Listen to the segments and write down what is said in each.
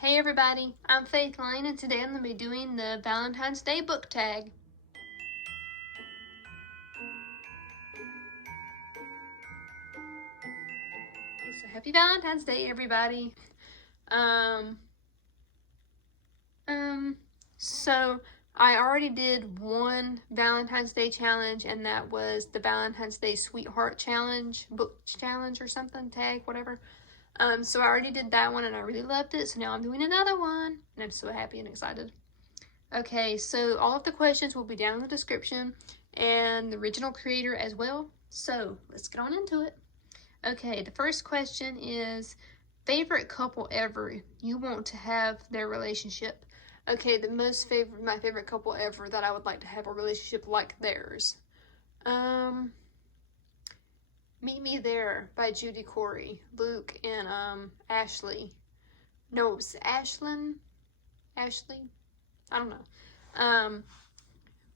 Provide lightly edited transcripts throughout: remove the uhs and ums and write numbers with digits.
Hey everybody, I'm Faith Lane and today I'm going to be doing the Valentine's Day book tag. Okay, so happy Valentine's Day everybody. So I already did one Valentine's Day challenge, and that was the Valentine's Day Sweetheart Challenge, book challenge or something, tag, whatever. So I already did that one and I really loved it, so now I'm doing another one and I'm so happy and excited. Okay, so all of the questions will be down in the description and the original creator as well. So let's get on into it. Okay, the first question is favorite couple ever you want to have their relationship. Okay, my favorite couple ever that I would like to have a relationship like theirs. Meet Me There by Judy Corey, Luke and Ashley. No, it was Ashley? I don't know.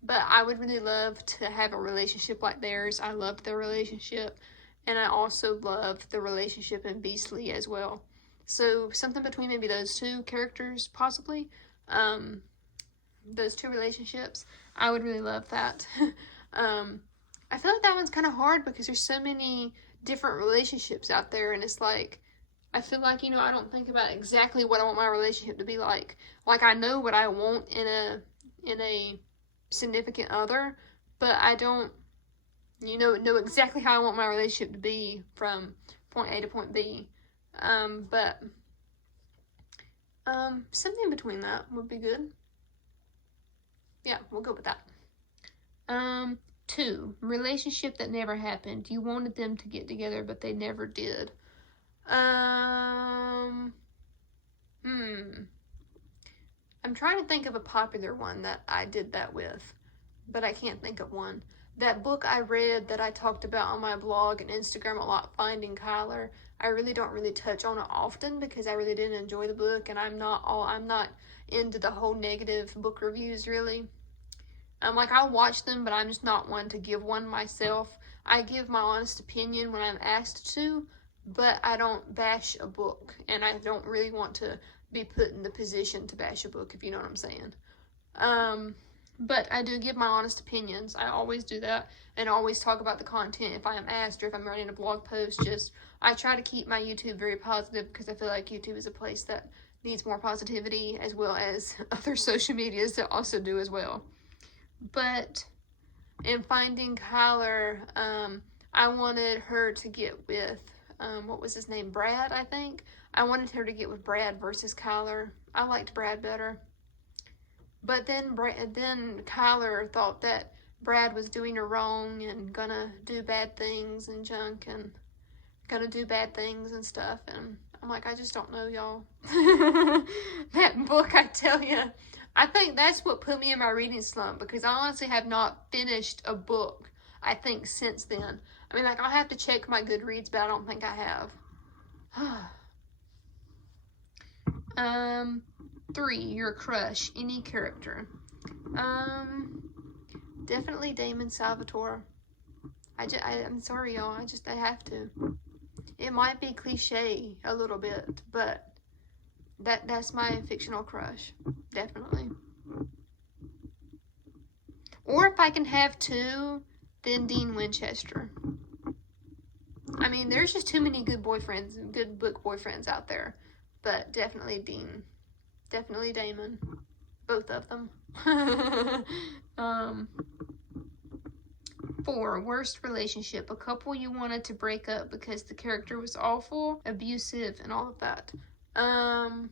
But I would really love to have a relationship like theirs. I loved their relationship, and I also loved the relationship in Beastly as well. So something between maybe those two characters, possibly. Those two relationships, I would really love that. I feel like that one's kind of hard because there's so many different relationships out there, and it's like, I feel like, I don't think about exactly what I want my relationship to be like. Like, I know what I want in a significant other, but I don't, know exactly how I want my relationship to be from point A to point B. But something between that would be good. Yeah, we'll go with that. 2, relationship that never happened. You wanted them to get together, but they never did. I'm trying to think of a popular one that I did that with, but I can't think of one. That book I read that I talked about on my blog and Instagram a lot, Finding Kyler, I really don't touch on it often because I really didn't enjoy the book, and I'm not into the whole negative book reviews really. Like, I'll watch them, but I'm just not one to give one myself. I give my honest opinion when I'm asked to, but I don't bash a book, and I don't really want to be put in the position to bash a book, if you know what I'm saying. But I do give my honest opinions. I always do that, and always talk about the content if I am asked, or if I'm writing a blog post. I try to keep my YouTube very positive because I feel like YouTube is a place that needs more positivity, as well as other social medias that also do as well. But in Finding Kyler, I wanted her to get with, what was his name? Brad, I think. I wanted her to get with Brad versus Kyler. I liked Brad better. But then Kyler thought that Brad was doing her wrong and gonna do bad things and junk and gonna do bad things and stuff. And I'm like, I just don't know, y'all. That book, I tell you. I think that's what put me in my reading slump, because I honestly have not finished a book, I think, since then. I mean, like, I'll have to check my Goodreads, but I don't think I have. 3, your crush, any character. Definitely Damon Salvatore. I'm sorry, y'all, I have to. It might be cliche a little bit, but that's my fictional crush, definitely. Or if I can have 2, then Dean Winchester. I mean, there's just too many good book boyfriends out there, but definitely Dean, definitely Damon, both of them. 4, worst relationship, a couple you wanted to break up because the character was awful, abusive, and all of that. And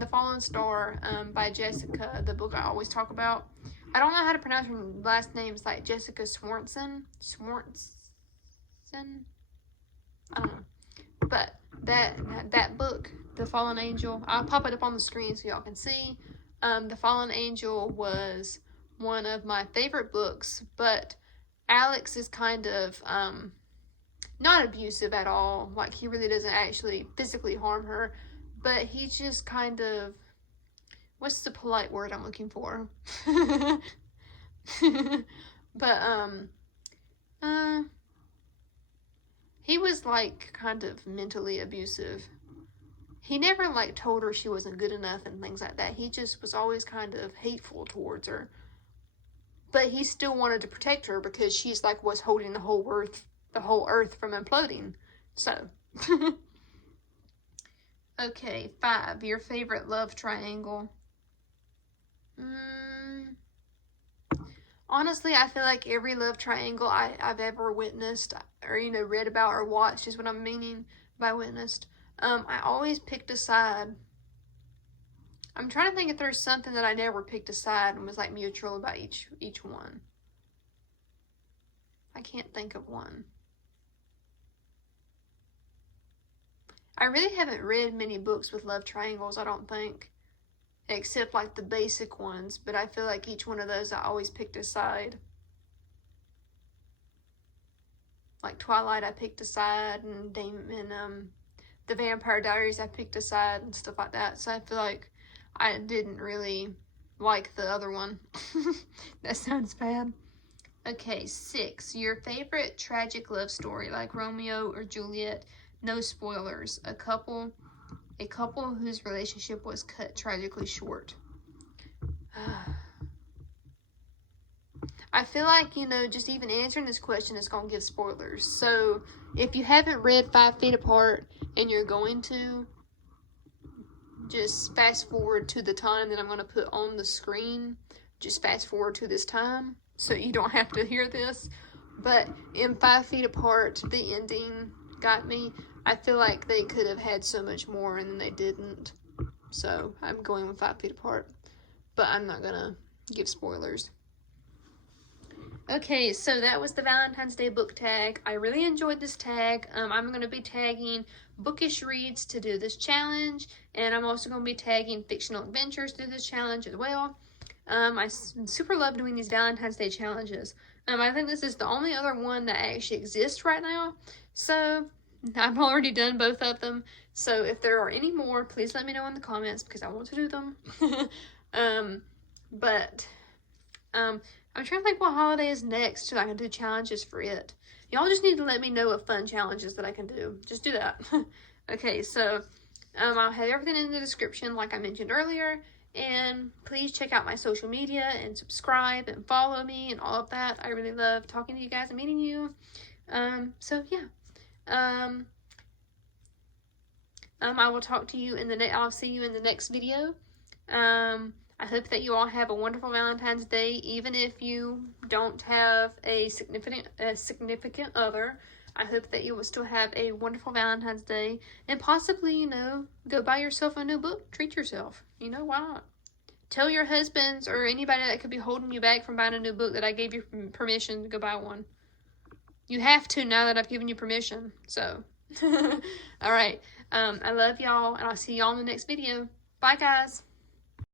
The Fallen Star, by Jessica, the book I always talk about. I don't know how to pronounce her last name. It's like Jessica Swanson. I don't know. But that book, The Fallen Angel, I'll pop it up on the screen so y'all can see. The Fallen Angel was one of my favorite books, but Alex is kind of not abusive at all. Like, he really doesn't actually physically harm her, but he's just kind of, what's the polite word I'm looking for? But He was, like, kind of mentally abusive. He never, like, told her she wasn't good enough and things like that. He just was always kind of hateful towards her. But he still wanted to protect her because she's, like, what's holding the whole earth from imploding. So. Okay, 5. Your favorite love triangle. Honestly, I feel like every love triangle I've ever witnessed or, read about or watched is what I'm meaning by witnessed. I always picked a side. I'm trying to think if there's something that I never picked a side and was, like, mutual about each one. I can't think of one. I really haven't read many books with love triangles, I don't think. Except, like, the basic ones. But I feel like each one of those I always picked a side. Like Twilight, I picked a side. And The Vampire Diaries, I picked a side and stuff like that. So I feel like I didn't really like the other one. That sounds bad. Okay, 6. Your favorite tragic love story, like Romeo or Juliet. No spoilers. A couple whose relationship was cut tragically short. I feel like, just even answering this question is going to give spoilers. So, if you haven't read 5 Feet Apart and you're going to, just fast forward to the time that I'm going to put on the screen. Just fast forward to this time so you don't have to hear this. But in 5 Feet Apart, the ending got me. I feel like they could have had so much more and then they didn't. So I'm going with 5 Feet Apart. But I'm not going to give spoilers. Okay, so that was the Valentine's Day book tag. I really enjoyed this tag. I'm going to be tagging bookish reads to do this challenge. And I'm also going to be tagging fictional adventures to do this challenge as well. I super love doing these Valentine's Day challenges. I think this is the only other one that actually exists right now. So I've already done both of them. So if there are any more, please let me know in the comments because I want to do them. I'm trying to think what holiday is next so I can do challenges for it. Y'all just need to let me know of fun challenges that I can do. Just do that. Okay, so I'll have everything in the description like I mentioned earlier. And please check out my social media and subscribe and follow me and all of that. I really love talking to you guys and meeting you. So yeah. I will talk to you I'll see you in the next video. I hope that you all have a wonderful Valentine's Day, even if you don't have a significant other. I hope that you will still have a wonderful Valentine's Day and possibly, go buy yourself a new book. Treat yourself. Why not? Tell your husbands or anybody that could be holding you back from buying a new book that I gave you permission to go buy one. You have to now that I've given you permission. So, all right. I love y'all, and I'll see y'all in the next video. Bye, guys.